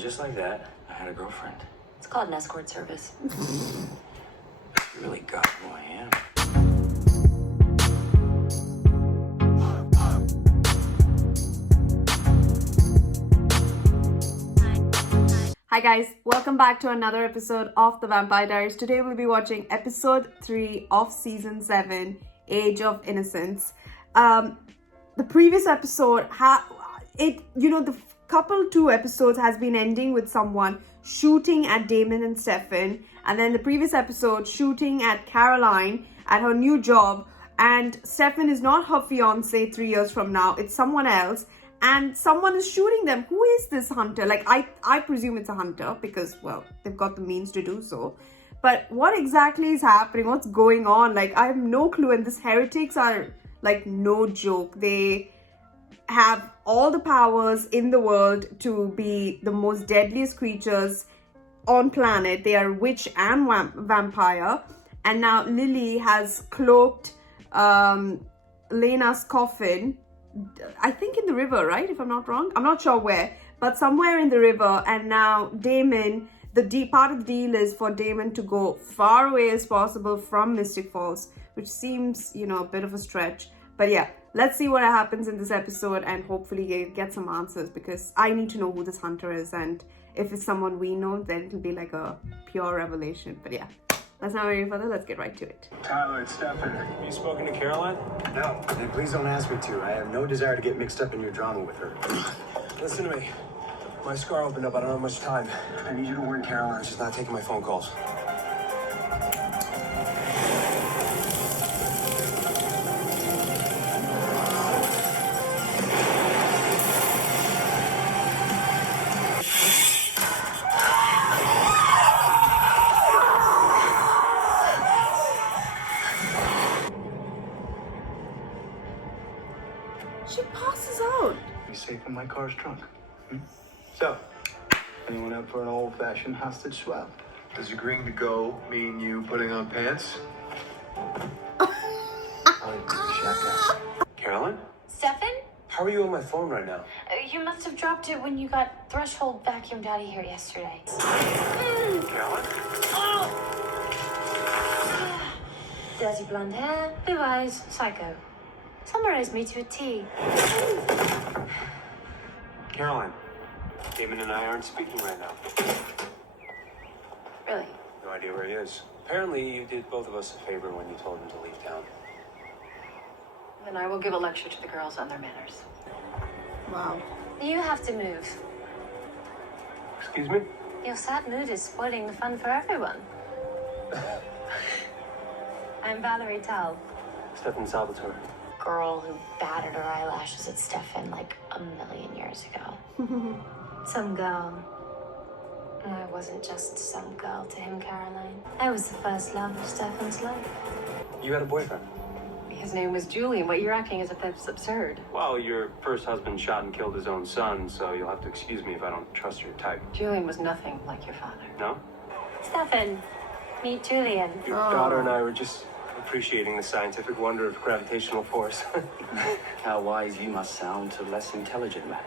And just like that, I had a girlfriend. It's called an escort service. You really got who I am. Hi guys, welcome back to another episode of The Vampire Diaries. Today we'll be watching episode 3 of season 7, Age of Innocence. The previous episode, the couple 2 episodes has been ending with someone shooting at Damon and Stefan, and then the previous episode shooting at Caroline at her new job, and Stefan is not her fiance 3 years from now, it's someone else. And someone is shooting them. Who is this hunter? Like, I presume it's a hunter because, well, they've got the means to do so. But what exactly is happening? What's going on? Like, I have no clue. And these heretics are, like, no joke. They have all the powers in the world to be the most deadliest creatures on planet. They are witch and vampire. And now Lily has cloaked Elena's coffin, I think in the river, right? If I'm not wrong. I'm not sure where, but somewhere in the river. And now Damon, part of the deal is for Damon to go far away as possible from Mystic Falls, which seems, a bit of a stretch. But yeah, let's see what happens in this episode and hopefully get some answers, because I need to know who this hunter is. And if it's someone we know, then it'll be like a pure revelation. But yeah, let's not any further. Let's get right to it. Tyler, it's Stefan. Have you spoken to Caroline? No, and please don't ask me to. I have no desire to get mixed up in your drama with her. Listen to me. My scar opened up. I don't have much time. I need you to warn Caroline. She's not taking my phone calls. She passes out. Be safe in my car's trunk. So, anyone up for an old-fashioned hostage swap? Does agreeing to go mean you putting on pants? Caroline? Stefan? How are you on my phone right now? You must have dropped it when you got threshold vacuumed out of here yesterday. Caroline? Dirty blonde hair, blue eyes, psycho. Summarize me to a T. Caroline, Damon and I aren't speaking right now. Really? No idea where he is. Apparently, you did both of us a favor when you told him to leave town. Then I will give a lecture to the girls on their manners. Wow. You have to move. Excuse me? Your sad mood is spoiling the fun for everyone. I'm Valerie Tal. Stefan Salvatore. Girl who battered her eyelashes at Stefan like a million years ago. Some girl. I wasn't just some girl to him, Caroline. I was the first love of Stefan's life. You had a boyfriend? His name was Julian. What you're acting as if that's absurd. Well, your first husband shot and killed his own son, so you'll have to excuse me if I don't trust your type. Julian was nothing like your father. No? Stefan, meet Julian. Your daughter and I were just appreciating the scientific wonder of gravitational force. How wise you must sound to less intelligent men.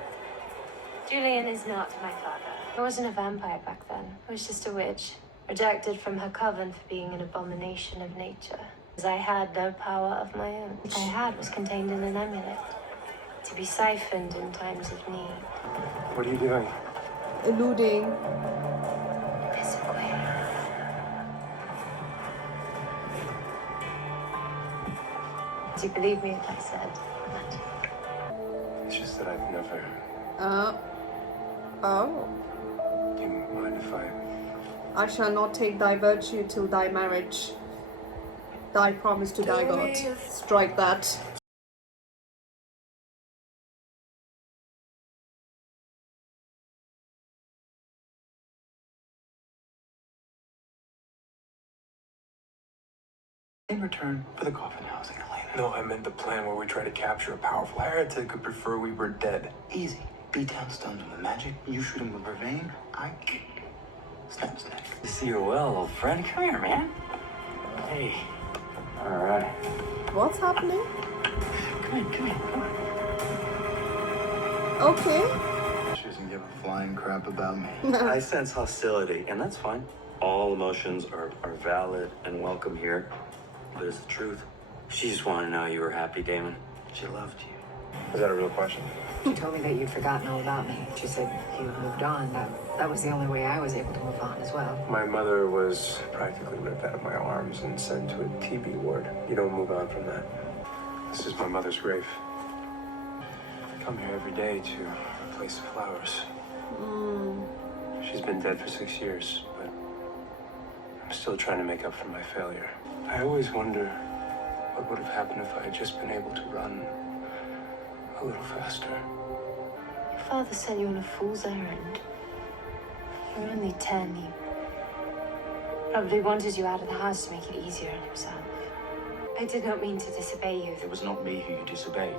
Julian is not my father. I wasn't a vampire back then. I was just a witch, rejected from her coven for being an abomination of nature. Because I had no power of my own. What I had was contained in an amulet, to be siphoned in times of need. What are you doing? Eluding. There's a queen. Do you believe me if I said magic? It's just that I've never... Oh. Do you mind if I shall not take thy virtue till thy marriage. Thy promise to thy God. Strike that. In return for the coffin housing, Elena. No, I meant the plan where we try to capture a powerful heretic who prefer we were dead. Easy. Beat down stones with the magic. You shoot him with her vein. I snap his neck. To see you well, old friend. Come here, man. Hey. All right. What's happening? Come in. Okay. She doesn't give a flying crap about me. I sense hostility, and that's fine. All emotions are valid and welcome here. But it's the truth. She just wanted to know you were happy, Damon. She loved you. Is that a real question? She told me that you'd forgotten all about me. She said you moved on. That was the only way I was able to move on as well. My mother was practically ripped out of my arms and sent to a TB ward. You don't move on from that. This is my mother's grave. I come here every day to replace the flowers. She's been dead for 6 years, but I'm still trying to make up for my failure. I always wonder what would have happened if I had just been able to run a little faster. Your father sent you on a fool's errand. You were only 10. He probably wanted you out of the house to make it easier on himself. I did not mean to disobey you. It was not me who you disobeyed.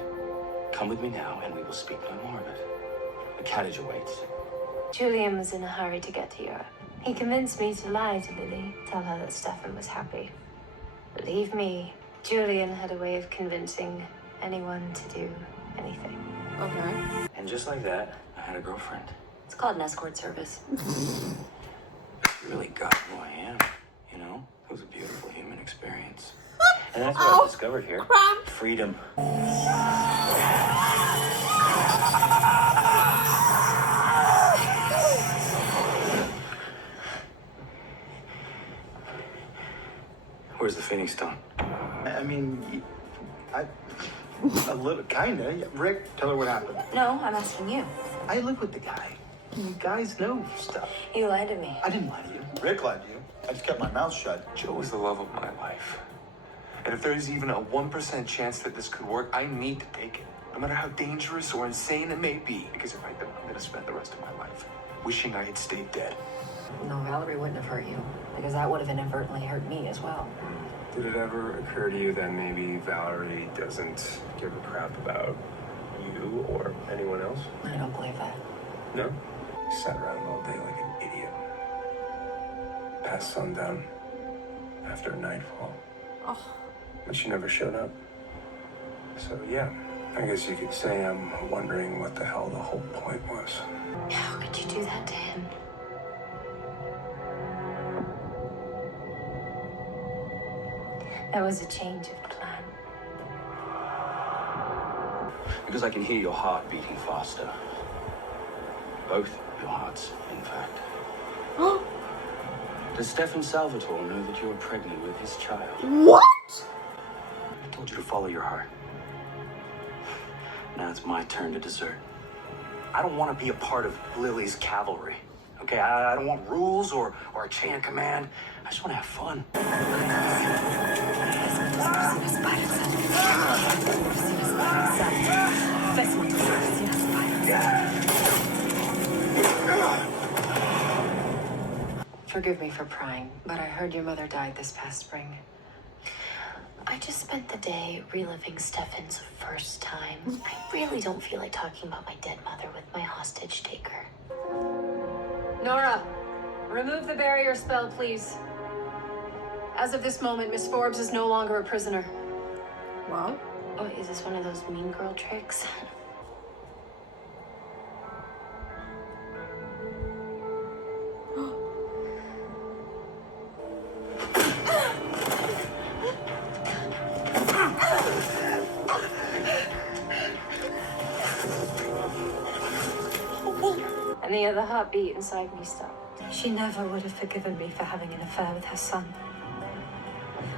Come with me now, and we will speak no more of it. The carriage awaits. Julian was in a hurry to get to Europe. He convinced me to lie to Lily, tell her that Stefan was happy. Believe me, Julian had a way of convincing anyone to do anything. Okay. And just like that, I had a girlfriend. It's called an escort service. You really got who I am, you know? It was a beautiful human experience. And that's what I've discovered here. Cramp. Freedom. Where's the Phoenix Stone? I mean, a little, kinda. Yeah. Rick, tell her what happened. No, I'm asking you. I live with the guy. You guys know stuff. You lied to me. I didn't lie to you. Rick lied to you. I just kept my mouth shut. Joe is the love of my life. And if there's even a 1% chance that this could work, I need to take it. No matter how dangerous or insane it may be. Because if I don't, I'm gonna spend the rest of my life wishing I had stayed dead. No, Valerie wouldn't have hurt you. Because that would have inadvertently hurt me as well. Did it ever occur to you that maybe Valerie doesn't give a crap about you or anyone else? I don't believe that. No? Sat around all day like an idiot. Past sundown. After nightfall. Oh. But she never showed up. So yeah, I guess you could say I'm wondering what the hell the whole point was. How could you do that to him? There was a change of plan. Because I can hear your heart beating faster. Both your hearts, in fact. Does Stefan Salvatore know that you're pregnant with his child? What? I told you to follow your heart. Now it's my turn to desert. I don't want to be a part of Lily's cavalry. Okay, I don't want rules or a chain of command. I just want to have fun. Forgive me for prying, but I heard your mother died this past spring. I just spent the day reliving Stefan's first time. I really don't feel like talking about my dead mother with my hostage taker. Nora, remove the barrier spell, please. As of this moment, Miss Forbes is no longer a prisoner. Wow. Oh, is this one of those mean girl tricks? And the other heartbeat inside me stopped. She never would have forgiven me for having an affair with her son.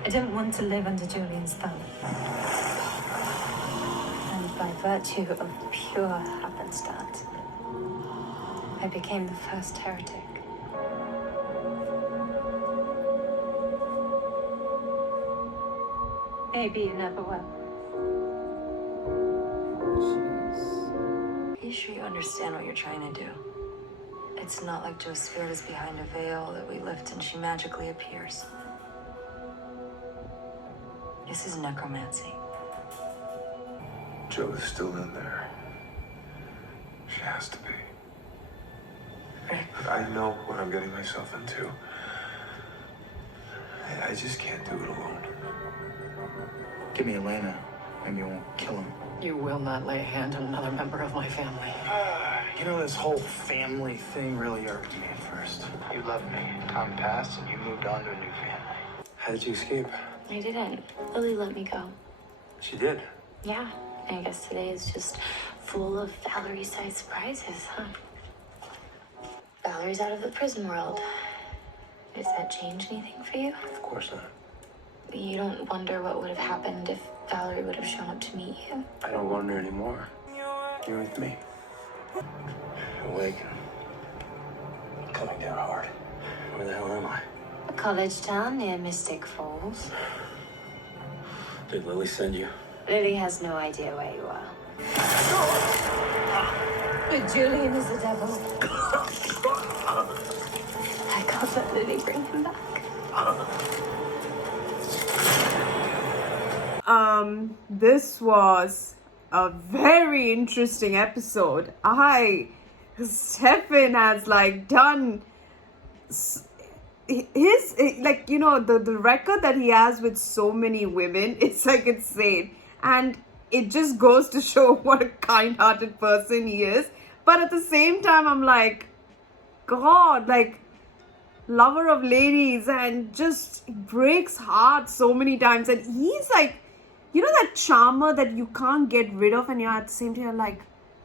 I didn't want to live under Julian's thumb. And by virtue of pure happenstance, I became the first heretic. Maybe you never will. Are you sure you understand what you're trying to do? It's not like Joe's spirit is behind a veil that we lift and she magically appears. This is necromancy. Joe is still in there. She has to be. Rick. I know what I'm getting myself into. I just can't do it alone. Give me Elena. Maybe you won't kill him. You will not lay a hand on another member of my family. You know, this whole family thing really irked me at first. You loved me. Time passed and you moved on to a new family. How did you escape? I didn't. Lily let me go. She did. Yeah, I guess today is just full of Valerie-sized surprises, huh? Valerie's out of the prison world. Does that change anything for you? Of course not. You don't wonder what would have happened if Valerie would have shown up to meet you? I don't wonder anymore. You're with me. Awake. Coming down hard. Where the hell am I? A college town near Mystic Falls. Did Lily send you? Lily has no idea where you are. But Julian is the devil. I can't let Lily bring him back. This was a very interesting episode. Stefan has like done his, like, you know, the record that he has with so many women, it's like insane. And it just goes to show what a kind-hearted person he is. But at the same time, I'm like, God, like, lover of ladies, and just breaks hearts so many times. And he's like, you know, that charmer that you can't get rid of, and you're at the same time, you're like,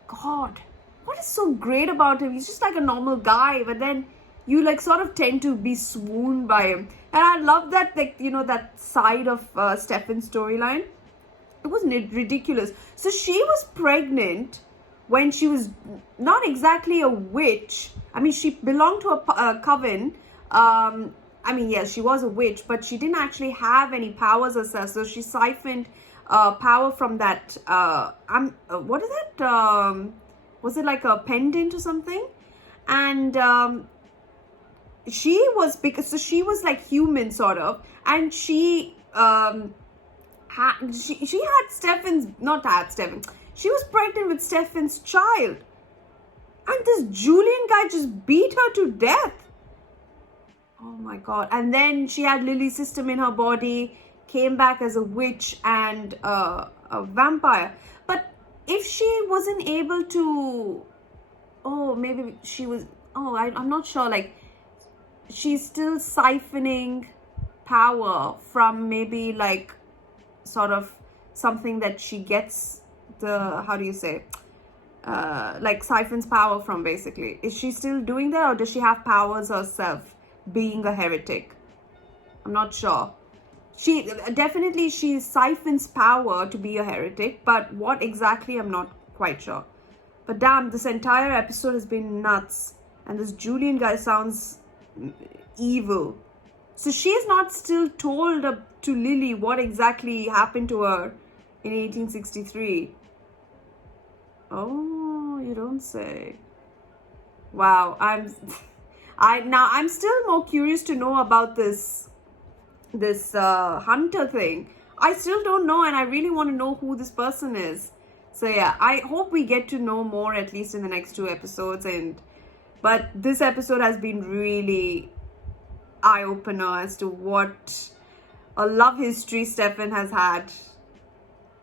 God, what is so great about him? He's just like a normal guy, but then you like sort of tend to be swooned by him. And I love that, like, you know, that side of Stefan's storyline. It was ridiculous. So she was pregnant when she was not exactly a witch. I mean, she belonged to a coven. I mean, yes, she was a witch, but she didn't actually have any powers herself. So she siphoned power from that. What is that? Was it like a pendant or something? And she was, because so she was like human sort of, and she had Stefan's, not had Stefan. She was pregnant with Stefan's child, and this Julian guy just beat her to death. Oh my God. And then she had Lily's system in her body, came back as a witch and a vampire. But if she wasn't able to, oh, maybe she was, oh, I'm not sure, like, she's still siphoning power from maybe like sort of something that she gets the, how do you say, like siphons power from, basically. Is she still doing that, or does she have powers herself, being a heretic? I'm not sure. She definitely, she siphons power to be a heretic, but what exactly, I'm not quite sure. But damn, this entire episode has been nuts, and this Julian guy sounds evil. So she's not still told to Lily what exactly happened to her in 1863. Oh, you don't say. Wow, I'm still more curious to know about this hunter thing. I still don't know, and I really want to know who this person is. So yeah, I hope we get to know more, at least in the next 2 episodes. But this episode has been really eye-opener as to what a love history Stefan has had.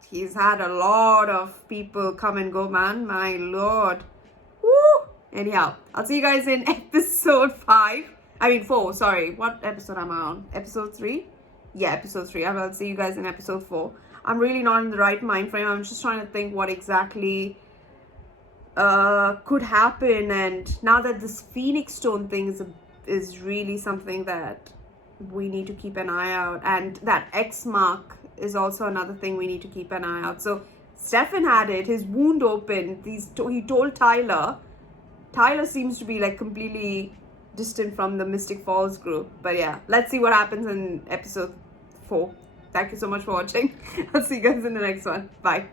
He's had a lot of people come and go, man. My lord. Woo! Anyhow, I'll see you guys in episode 4. Sorry, what episode am I on? Episode 3? Yeah, episode 3. I'll see you guys in episode 4. I'm really not in the right mind frame. I'm just trying to think what exactly could happen. And now that this Phoenix Stone thing is really something that we need to keep an eye out. And that X mark is also another thing we need to keep an eye out. So Stefan had it, his wound opened. He told Tyler. Tyler seems to be like completely distant from the Mystic Falls group. But yeah, let's see what happens in episode 4. Thank you so much for watching. I'll see you guys in the next one. Bye.